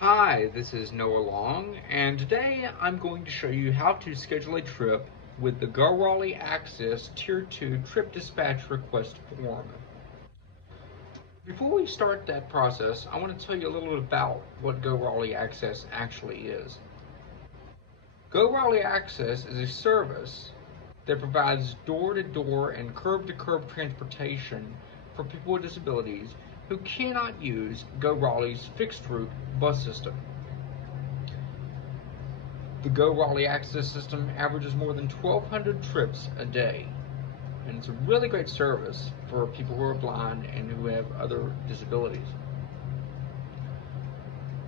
Hi, this is Noah Long, and today I'm going to show you how to schedule a trip with the Go Raleigh Access Tier 2 Trip Dispatch Request form. Before we start that process, I want to tell you a little bit about what Go Raleigh Access actually is. Go Raleigh Access is a service that provides door-to-door and curb-to-curb transportation for people with disabilities who cannot use Go Raleigh's fixed-route bus system. The Go Raleigh Access system averages more than 1,200 trips a day, and it's a really great service for people who are blind and who have other disabilities.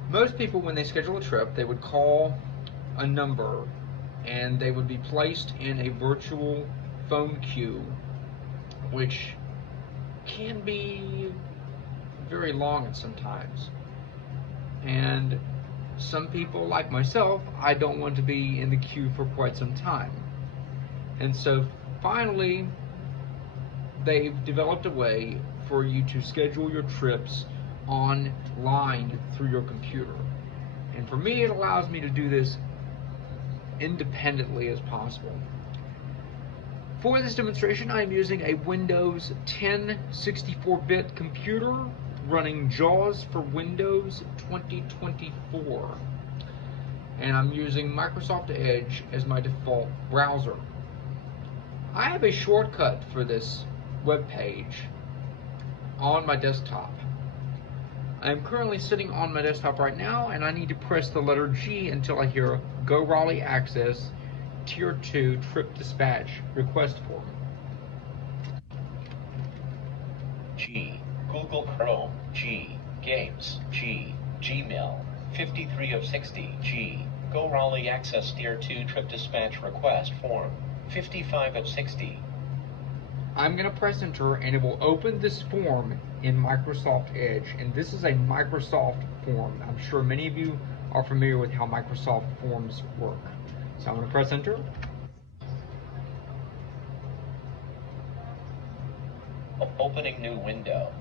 Most people, when they schedule a trip, they would call a number and they would be placed in a virtual phone queue, which can be very long at some times. And some people, like myself, I don't want to be in the queue for quite some time. And so finally, they've developed a way for you to schedule your trips online through your computer. And for me, it allows me to do this independently as possible. For this demonstration, I am using a Windows 10 64-bit computer running JAWS for Windows 2024. And I'm using Microsoft Edge as my default browser. I have a shortcut for this web page on my desktop. I am currently sitting on my desktop right now, and I need to press the letter G until I hear Go Raleigh Access Tier 2 Trip Dispatch Request Form. G. Google Chrome. G. Games. G. Gmail. 53 of 60. G. Go Raleigh Access Tier 2 Trip Dispatch Request Form. 55 of 60. I'm going to press enter and it will open this form in Microsoft Edge, and this is a Microsoft form. I'm sure many of you are familiar with how Microsoft forms work. So I'm going to press enter. Opening new window.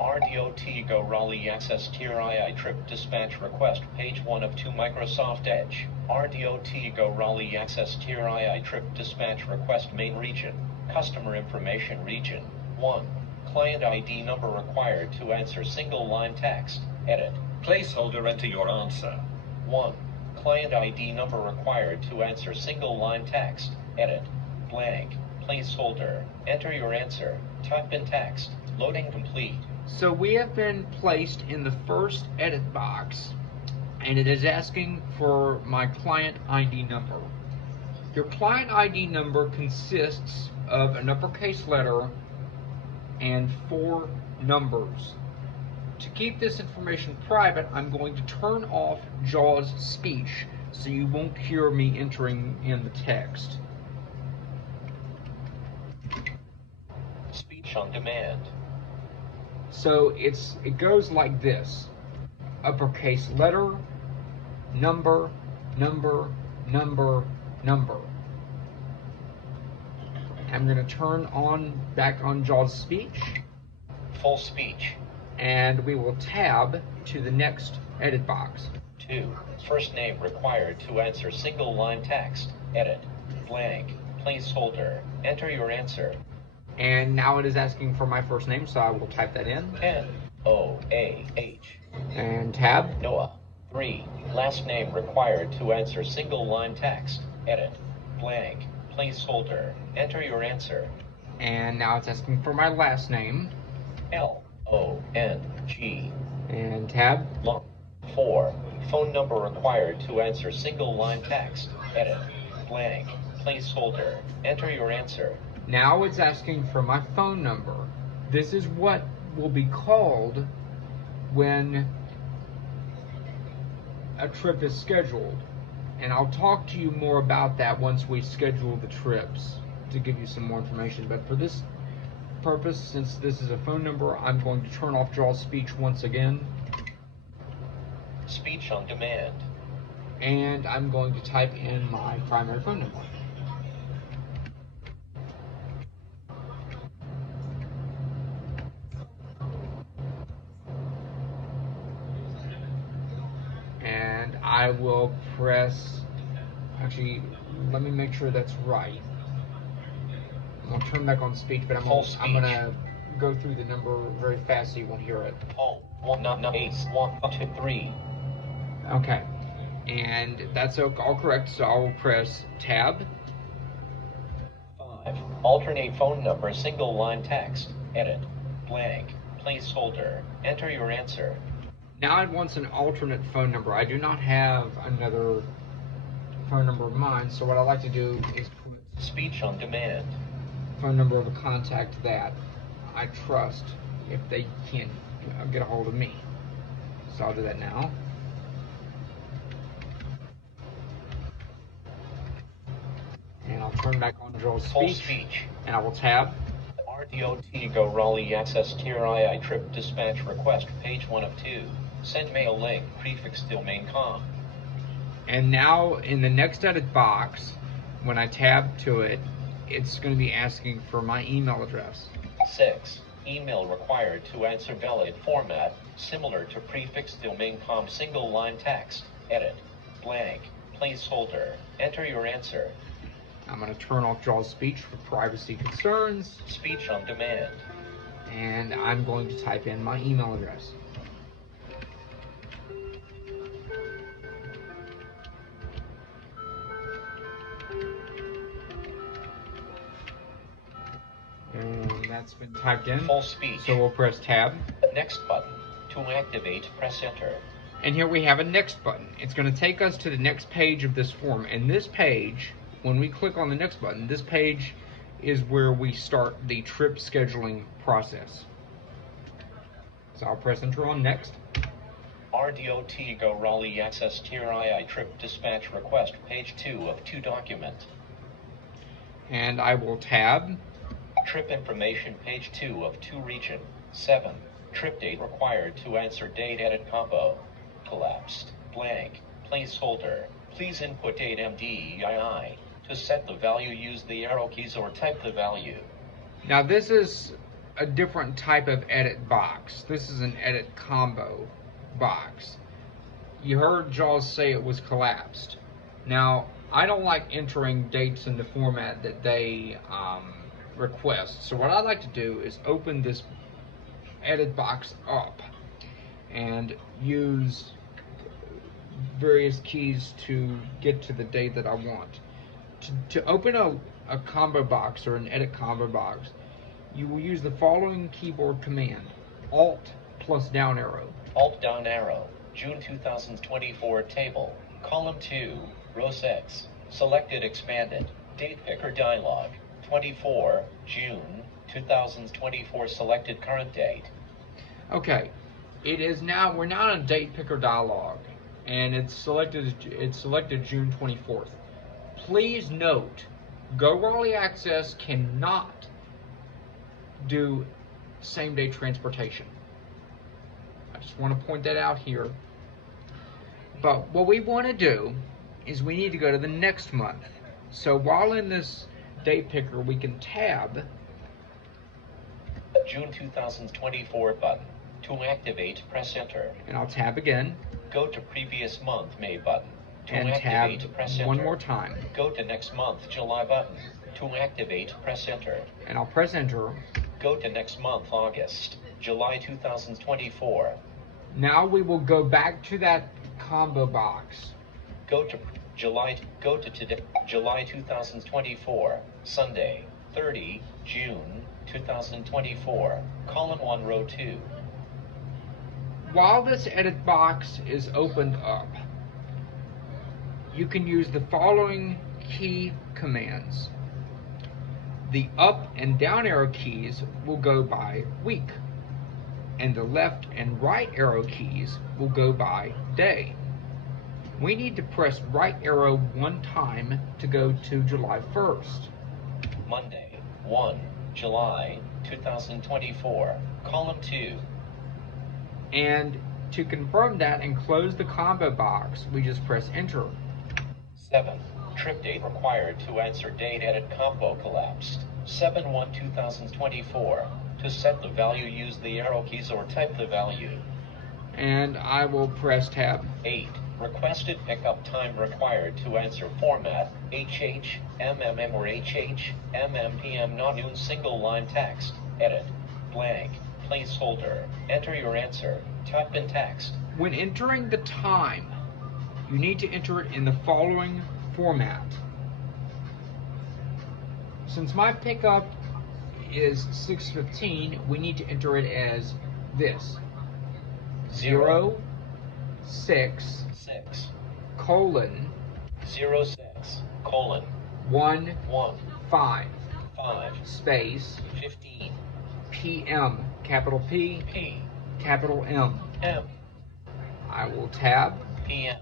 RDOT Go Raleigh Access Tier II Trip Dispatch Request, page 1 of 2 Microsoft Edge. RDOT Go Raleigh Access Tier II Trip Dispatch Request Main Region. Customer Information Region. 1. Client ID number required to answer single line text. Edit. Placeholder, enter your answer. 1. Client ID number required to answer single line text. Edit. Blank. Placeholder. Enter your answer. Type in text. Loading complete. So we have been placed in the first edit box, and it is asking for my client ID number. Your client ID number consists of an uppercase letter and 4 numbers. To keep this information private, I'm going to turn off JAWS speech so you won't hear me entering in the text. Speech on demand. So it goes like this: uppercase letter, number, number, number, number. I'm going to turn back on JAWS speech. Full speech. And we will tab to the next edit box. 2. First name required to answer single line text. Edit. Blank. Placeholder. Enter your answer. And now it is asking for my first name, so I will type that in. N-O-A-H. And tab. Noah. 3. Last name required to answer single line text. Edit. Blank. Placeholder. Enter your answer. And now it's asking for my last name. L-O-N-G. And tab. 4. Phone number required to answer single line text. Edit. Blank. Placeholder. Enter your answer. Now it's asking for my phone number. This is what will be called when a trip is scheduled. And I'll talk to you more about that once we schedule the trips to give you some more information. But for this purpose, since this is a phone number, I'm going to turn off JAWS speech once again. Speech on demand. And I'm going to type in my primary phone number. and I will press, actually, let me make sure that's right. I'll turn back on speech, but I'm gonna go through the number very fast so you won't hear it. All 198 Okay, and that's all correct, so I'll press tab. 5. Alternate phone number, single line text. Edit. Blank. Placeholder. Enter your answer. Now it wants an alternate phone number. I do not have another phone number of mine, so what I like to do is put Speech on demand. phone number of a contact that I trust if they can't get a hold of me. So I'll do that now. And I'll turn back on Joel's speech. And I will tab. RDOT Go Raleigh Access Tier II Trip Dispatch Request, page 1 of 2. Send mail link, prefix domain com. And now in the next edit box, when I tab to it, it's going to be asking for my email address. 6. Email required to answer valid format, similar to prefix domain com, single line text. Edit. Blank. Placeholder. Enter your answer. I'm going to turn off Joel's speech for privacy concerns. Speech on demand. And I'm going to type in my email address. And that's been typed in. Full speech. So we'll press tab. Next button. To activate, press enter. And here we have a next button. It's going to take us to the next page of this form. And this page, when we click on the next button, this page is where we start the trip scheduling process. So I'll press enter on next. RDOT Go Raleigh Access Tier II Trip Dispatch Request, page 2 of 2 document. And I will tab. Trip information, page 2 of 2 region. 7. Trip date required to answer date edit combo. Collapsed. Blank. Placeholder. Please input date MDEII. To set the value, use the arrow keys or type the value. Now this is a different type of edit box. This is an edit combo box. You heard Jaws say it was collapsed. Now, I don't like entering dates in the format that they request. So what I like to do is open this edit box up and use various keys to get to the date that I want. To open a combo box or an edit combo box, you will use the following keyboard command: Alt plus down arrow. Alt down arrow. June 2024 table. Column 2, row 6. Selected expanded. Date picker dialog. 24 June 2024 selected current date. Okay, we're now in a date picker dialog, and it's selected June 24th. Please note, Go Raleigh Access cannot do same-day transportation. I just want to point that out here. But what we want to do is we need to go to the next month. So while in this date picker, we can tab June 2024 button. To activate, press enter. And I'll tab again. Go to previous month, May button. To and activate, tab press enter. one more time. Go to next month, July button. To activate, press enter. And I'll press enter. Go to next month, August, July 2024. Now we will go back to that combo box. Go to today, July 2024, Sunday, 30 June 2024, column 1, row 2. While this edit box is opened up, you can use the following key commands. The up and down arrow keys will go by week, and the left and right arrow keys will go by day. We need to press right arrow one time to go to July 1st. Monday, 1 July 2024, column 2. And to confirm that and close the combo box, we just press enter. 7. Trip date required to answer date edit combo collapsed. 7/1/2024. To set the value, use the arrow keys or type the value. And I will press tab. 8. Requested pickup time required to answer format, HH, MMM or HH, MMPM not noon single line text, edit, blank, placeholder, enter your answer, type in text. When entering the time, you need to enter it in the following format. Since my pickup is 6:15, we need to enter it as this: 0, 6, 6, colon, 06, colon, 1, 1, 5, 5, space, 15, PM, capital P, P, capital M. M, I will tab. PM,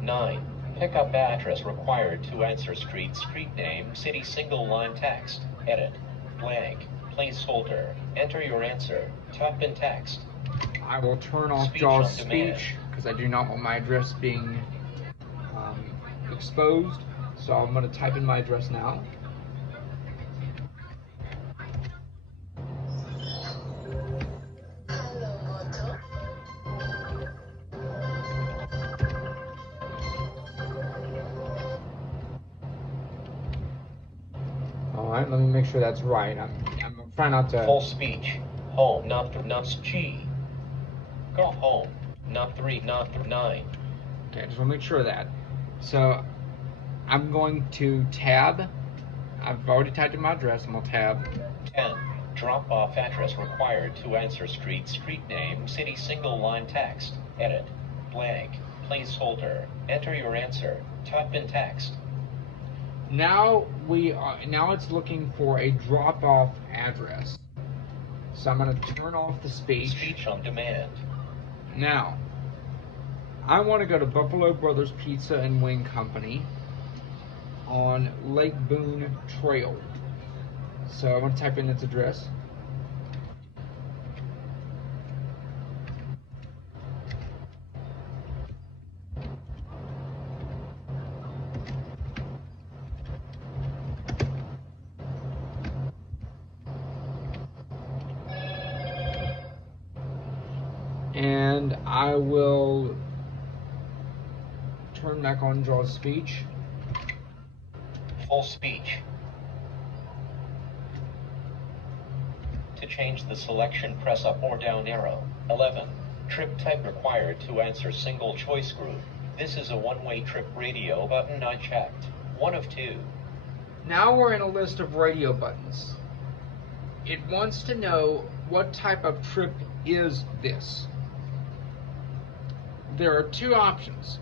9. Pickup address required to answer street name, city single line text, edit, blank, placeholder, enter your answer, type in text. I will turn off Speech JAWS on demand. speech because I do not want my address being exposed. So I'm going to type in my address now. All right, let me make sure that's right. I'm trying not to. Full speech, home, not G. Go home, not 3, not 9. Okay, I just want to make sure of that. So I'm going to tab. I've already typed in my address. I'm going to tab. 10. Drop off address required to answer street name, city single line text, edit, blank, placeholder, enter your answer, type in text. Now it's looking for a drop-off address. So I'm going to turn off the speech. Speech on demand. Now, I want to go to Buffalo Brothers Pizza and Wing Company on Lake Boone Trail. So I'm going to type in its address. And I will turn back on JAWS speech. Full speech. To change the selection, press up or down arrow. 11. Trip type required to answer single choice group. This is a one-way trip radio button I checked. 1 of 2. Now we're in a list of radio buttons. It wants to know what type of trip is this. There are two options.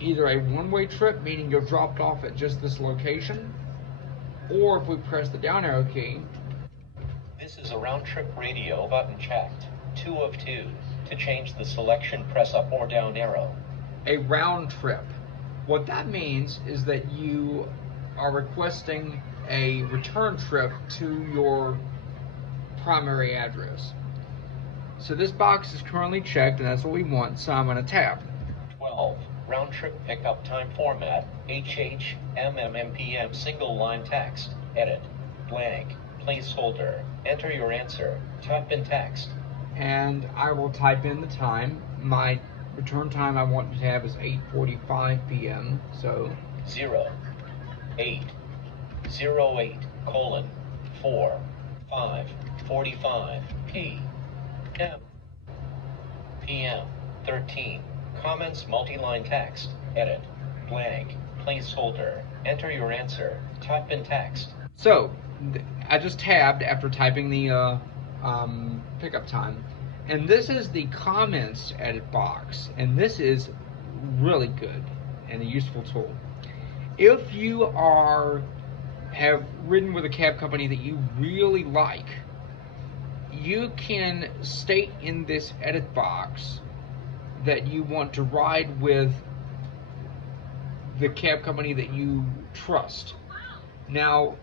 Either a one-way trip, meaning you're dropped off at just this location, or if we press the down arrow key. This is a round-trip radio button checked. 2 of 2. To change the selection, press up or down arrow. A round trip. What that means is that you are requesting a return trip to your primary address. So this box is currently checked, and that's what we want, so I'm going to tab. 12. Round-trip pickup time format, HH, MMMPM single line text, edit, blank, placeholder, enter your answer, type in text. And I will type in the time. My return time I want to have is 8:45 p.m. So 0, 8, 08, colon, 4, 5, 45, p. M. PM. 13. Comments multi-line text. Edit. Blank. Placeholder. Enter your answer. Type in text. So I just tabbed after typing the pickup time, and this is the comments edit box, and this is really good and a useful tool. If you have ridden with a cab company that you really like, you can state in this edit box that you want to ride with the cab company that you trust. Now,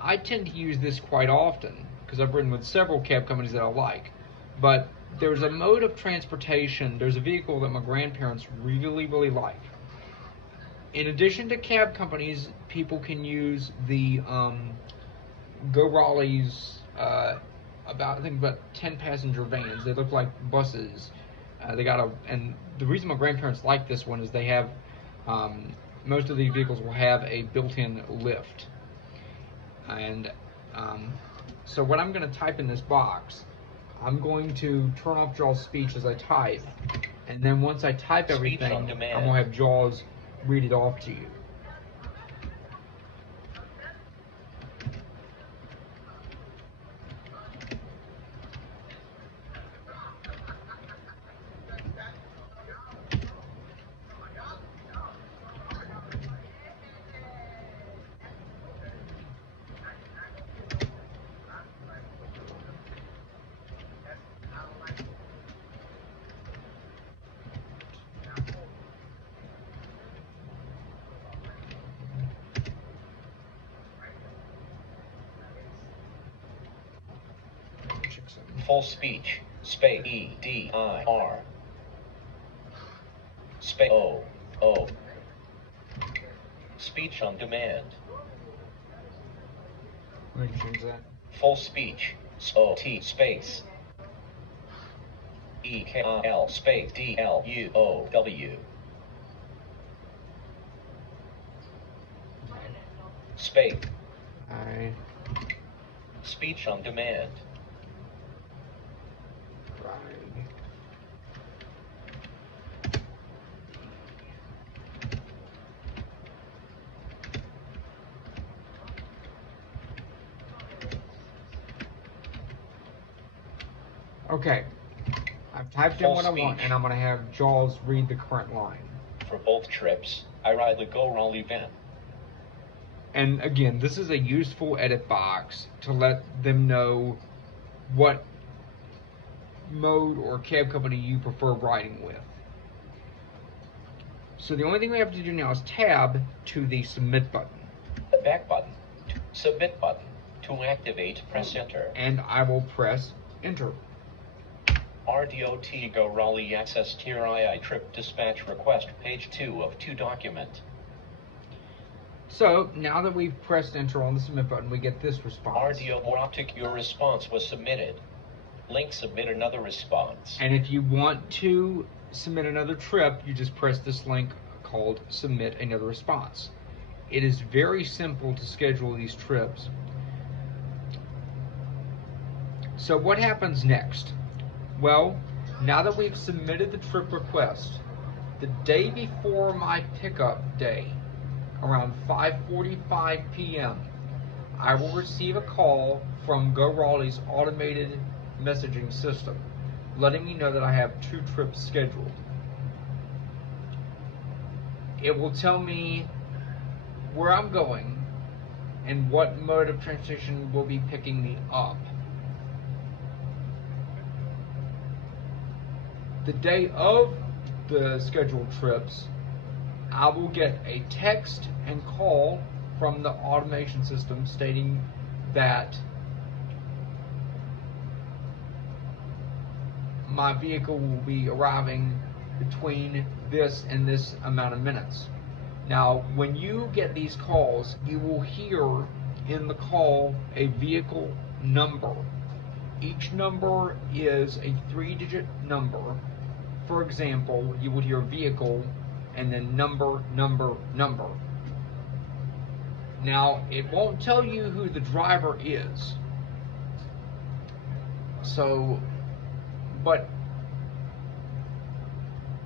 I tend to use this quite often because I've ridden with several cab companies that I like, but there's a mode of transportation, there's a vehicle that my grandparents really, really like. In addition to cab companies, people can use the Go Raleighs, I think about 10 passenger vans. They look like buses. And the reason my grandparents like this one is they have, most of these vehicles will have a built-in lift. And so what I'm going to type in this box, I'm going to turn off JAWS speech as I type, and then once I type everything, I'm going to have JAWS read it off to you. Full speech, space EDIR, space O, speech on demand. We can change that. Full speech, OT space EKIL space DLUOW, space speech on demand. Okay, I've typed in what I want, and I'm going to have JAWS read the current line. For both trips, I ride the Go Raleigh van. And again, this is a useful edit box to let them know what mode or cab company you prefer riding with. So the only thing we have to do now is tab to the submit button. The back button, submit button. To activate, press enter. And I will press enter. RDOT Go Raleigh Access Tier II Trip Dispatch Request, page 2 of 2 document. So now that we've pressed enter on the submit button, we get this response. RDO your response was submitted. Link submit another response. And if you want to submit another trip, you just press this link called submit another response. It is very simple to schedule these trips. So what happens next? Well, now that we've submitted the trip request, the day before my pickup day, around 5:45 p.m., I will receive a call from Go Raleigh's automated messaging system, letting me know that I have 2 trips scheduled. It will tell me where I'm going and what mode of transportation will be picking me up. The day of the scheduled trips, I will get a text and call from the automation system stating that my vehicle will be arriving between this and this amount of minutes. Now, when you get these calls, you will hear in the call a vehicle number. Each number is a 3-digit number. For example, you would hear vehicle and then number. Now, it won't tell you who the driver is. So, but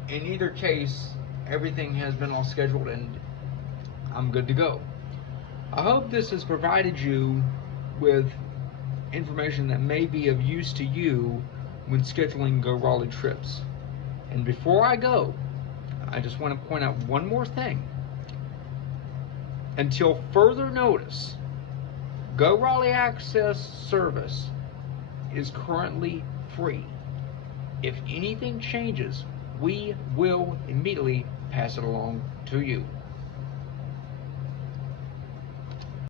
in either case, everything has been all scheduled and I'm good to go. I hope this has provided you with information that may be of use to you when scheduling Go Raleigh trips. And before I go, I just want to point out one more thing. Until further notice, Go Raleigh Access service is currently free. If anything changes, we will immediately pass it along to you.